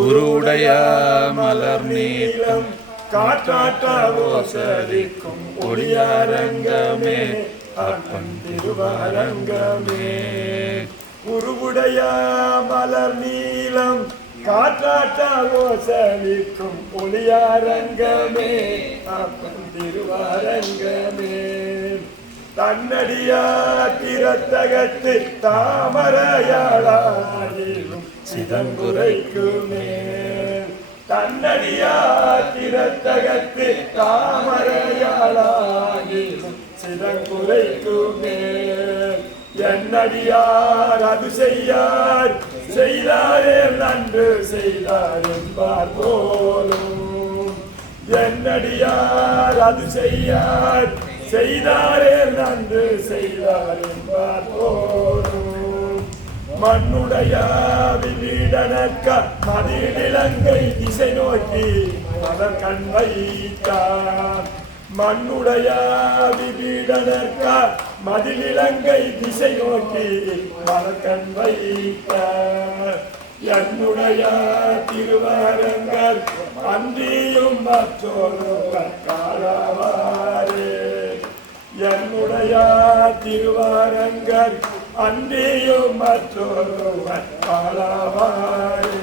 உருடைய மலர் நீளம் காற்றாற்றோசரிக்கும் ஒளியரங்கமே அப்பன் திருவரங்கமே. உருவுடைய மலர் நீளம் காற்றாற்றோசரிக்கும் ஒளியரங்கமே அப்பன் திருவரங்கமே. தன்னடியா திறத்தகத்து தாமரையாளாயிலும் சிதங்குரைக்குமே. தன்னடியா திறத்தகத்து தாமரையாளாயிலும் சிதங்குரைக்குமே. என்னடியார் அது செய்யார் செய்தாரே நன்று செய்தார் என்பார் போலும். என்னடியார் அது செய்யார் செய்தாரே நன்று செய்தார் என்பார் போலும். மண்ணுடைய வீடனக்க மதிலிலங்கை திசை நோக்கி அவர் கண் வைத்தார். மண்ணுடைய வீடனக்க மதிலிலங்கை திசை நோக்கி அவர் கண் வைத்தார். என்னுடைய திருவரங்கர் அன்றியும் மற்றொரு காலவாரே. என்னுடைய திருவரங்கர் அன்றியும் மற்றொரு காலவாரே.